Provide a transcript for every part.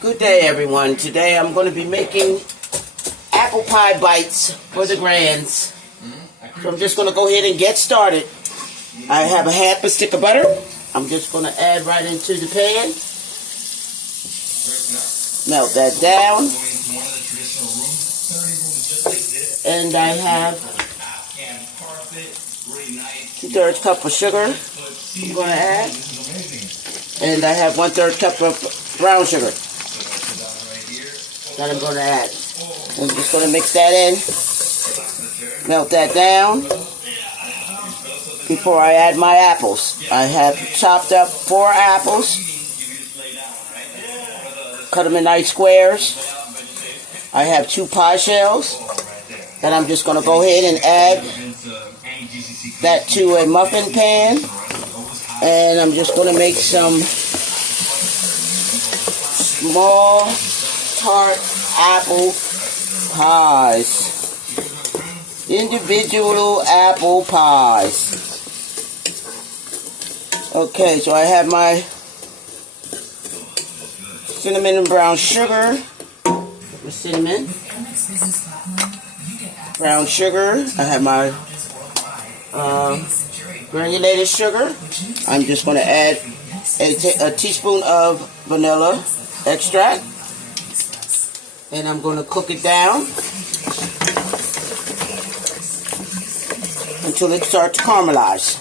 Good day, everyone. Today I'm going to be making apple pie bites for the grands. So I'm just going to go ahead and get started. I have a half a stick of butter. I'm just going to add right into the pan. Melt that down. And I have 2/3 cup of sugar I'm going to add. And I have 1/3 cup of brown sugar that I'm going to add. I'm just going to mix that in. Melt that down before I add my apples. I have chopped up 4 apples. Cut them in nice squares. I have 2 pie shells that I'm just going to go ahead and add that to a muffin pan. And I'm just going to make some small tart apple pies. Individual apple pies. Okay, so I have my cinnamon and brown sugar. The cinnamon. Brown sugar. I have my granulated sugar. I'm just going to add a teaspoon of vanilla extract. And I'm going to cook it down until it starts to caramelize.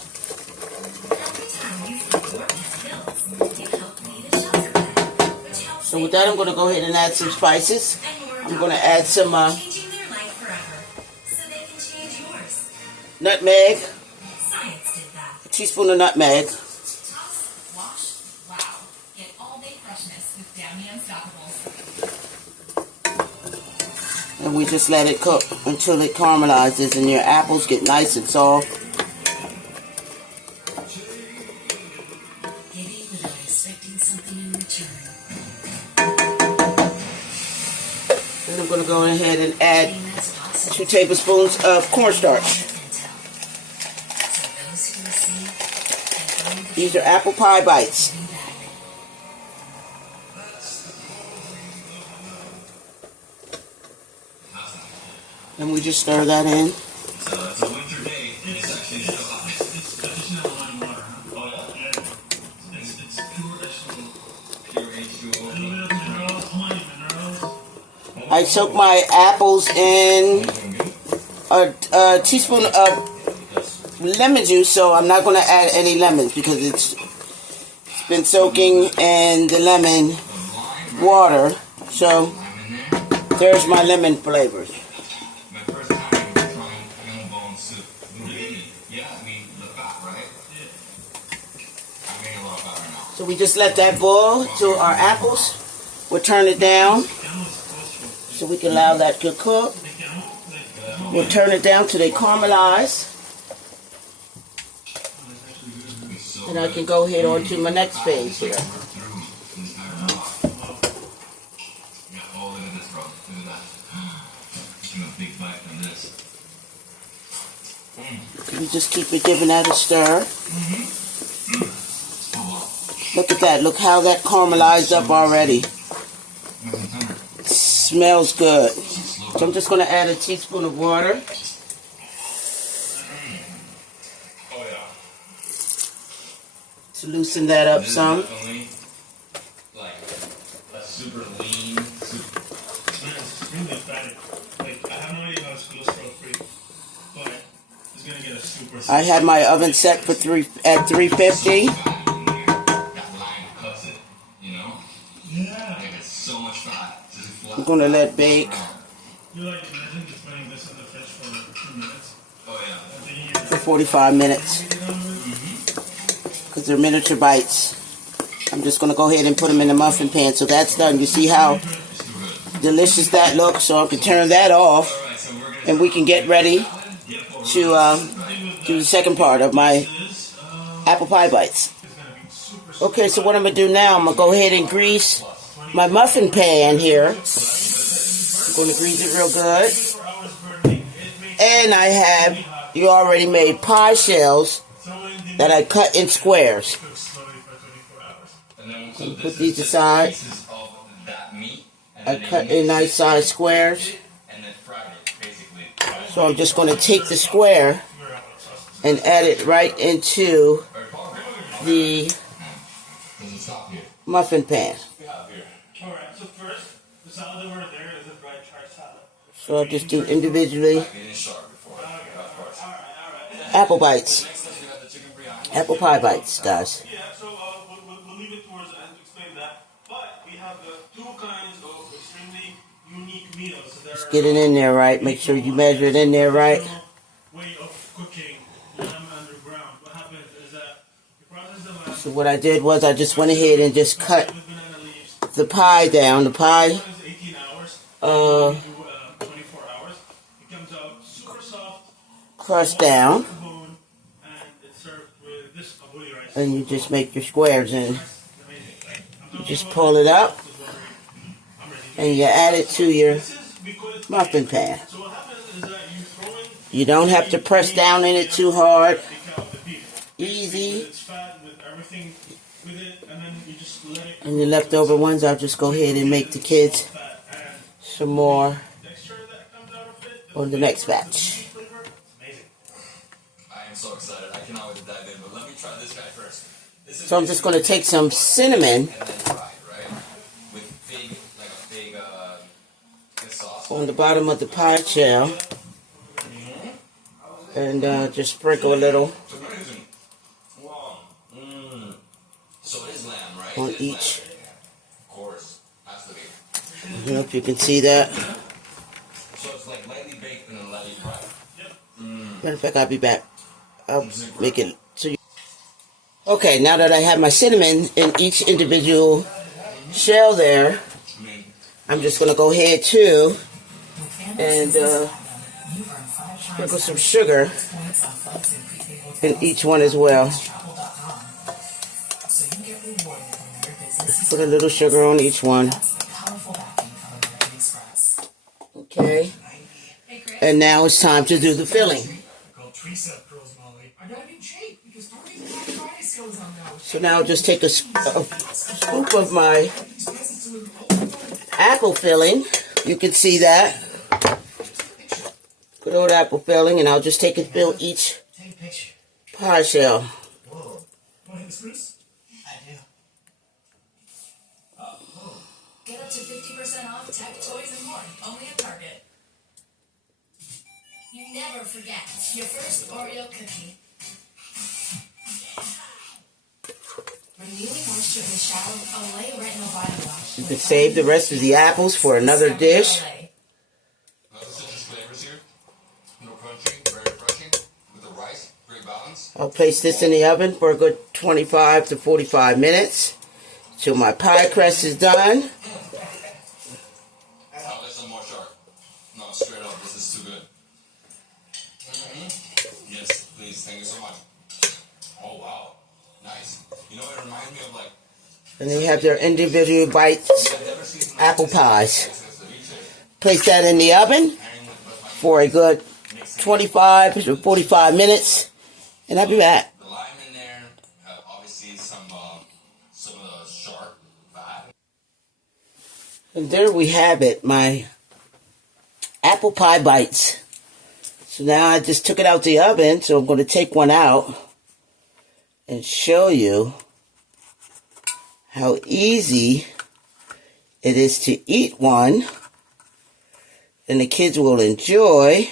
So with that, I'm going to go ahead and add some spices. I'm going to add some nutmeg, a teaspoon of nutmeg. And we just let it cook until it caramelizes and your apples get nice and soft. And I'm going to go ahead and add 2 tablespoons of cornstarch. These are apple pie bites. And we just stir that in. I soak my apples in a teaspoon of lemon juice, so I'm not going to add any lemons because it's been soaking in the lemon water. So there's my lemon flavors. So we just let that boil to our apples. We'll turn it down so we can allow that to cook. We'll turn it down till they caramelize. And I can go ahead on to my next phase here. You just keep it giving that a stir. Look at that. Look how that caramelized up already. It smells good. So I'm just going to add a teaspoon of water. To loosen that up some. I had my oven set for 350. I'm going to let bake for 45 minutes because they're miniature bites. I'm just going to go ahead and put them in the muffin pan. So that's done. You see how delicious that looks? So I can turn that off and we can get ready to do the second part of my apple pie bites. Okay, so what I'm going to do now, I'm going to go ahead and grease my muffin pan here. I'm going to grease it real good. And I have the already made pie shells that I cut in squares. Put these aside. I cut in nice size squares. So I'm just going to take the square and add it right into the muffin pan. So I'll just do individually. Apple bites. Apple pie bites, guys. Yeah, so we'll leave it towards the end to explain that. But we have the two kinds of extremely unique meals. Just get it in there right. Make sure you measure it in there right. Way of cooking lamb underground. What happens is that you process the lamb. So what I did was I just went ahead and just cut the pie down. The pie, 18 hours. 24 hours. It comes out super soft. crushed down. And you just make your squares and you just pull it up and you add it to your muffin pan. You don't have to press down in it too hard. Easy. And the leftover ones, I'll just go ahead and make the kids some more on the next batch. I am so excited. I cannot wait to dive in, but let me try this guy first. So I'm just going to take some cinnamon And then fry, right? With big sauce. on the bottom of the pie shell and just sprinkle a little So it is lamb, right? on each. Of course. Has to be. I don't know if you can see that. So it's like lightly baked and then lightly fried. Matter of fact, I'll be back. I'll make it so you... Okay, now that I have my cinnamon in each individual shell there, I'm just going to go ahead too and sprinkle some sugar in each one as well. Put a little sugar on each one. Okay. And now it's time to do the filling. So now just take a scoop of my apple filling. You can see that. Good old apple filling, and I'll just take and fill each pie shell. Get up to 50% off tech, toys, and more. Only at Target. You never forget your first Oreo cookie. Renewing moisture in the shower. Olay Retinol Body Wash. You can save the rest of the apples for another dish. I'll place this in the oven for a good 25 to 45 minutes till my pie crust is done. No, straight up, this is too good. Yes, please, thank you so much. Oh, wow. Nice. You know, it reminds me of like... And they have their individual bites, apple pies. Place that in the oven for a good 25 to 45 minutes. And I'll be back. The lime in there, obviously some of the sharp fat. And there we have it, my apple pie bites. So now I just took it out the oven, so I'm going to take one out and show you how easy it is to eat one. And the kids will enjoy.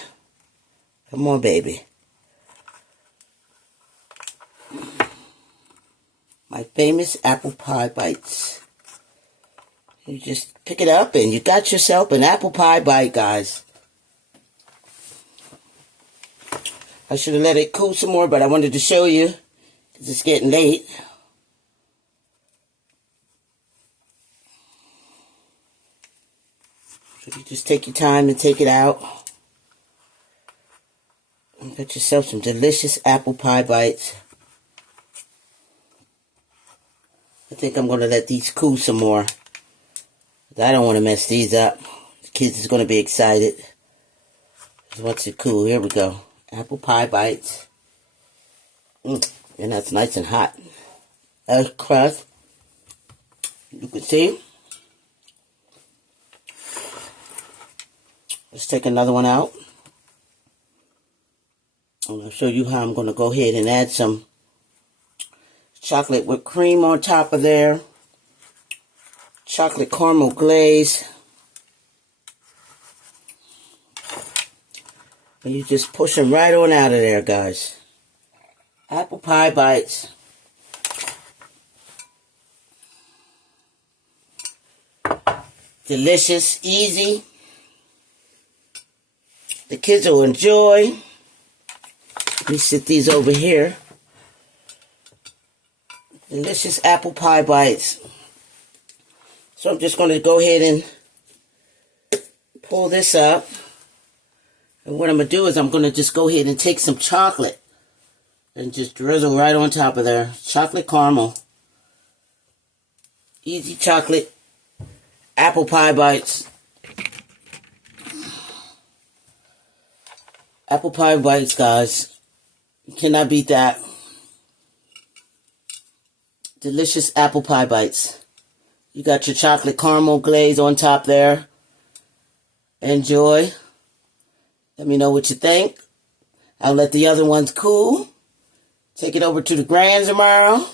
Come on, baby. My famous apple pie bites. You just pick it up and you got yourself an apple pie bite, guys. I should have let it cool some more, but I wanted to show you because it's getting late. So you just take your time and take it out. And get yourself some delicious apple pie bites. I think I'm going to let these cool some more. I don't want to mess these up. The kids is going to be excited. Once it cool, here we go. Apple pie bites. And that's nice and hot. That's crust. You can see. Let's take another one out. I'm going to show you how I'm going to go ahead and add some chocolate whipped cream on top of there. Chocolate caramel glaze. And you just push them right on out of there, guys. Apple pie bites. Delicious, easy. The kids will enjoy. Let me sit these over here. Delicious apple pie bites. So I'm just going to go ahead and pull this up. And what I'm going to do is I'm going to just go ahead and take some chocolate and just drizzle right on top of there. Chocolate caramel. Easy chocolate apple pie bites. Apple pie bites, guys. You cannot beat that. Delicious apple pie bites. You got your chocolate caramel glaze on top there. Enjoy. Let me know what you think. I'll let the other ones cool. Take it over to the Grands tomorrow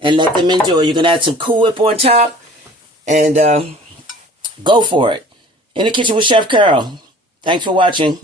and let them enjoy. You can add some Cool Whip on top and go for it. In the Kitchen with Chef Carol. Thanks for watching.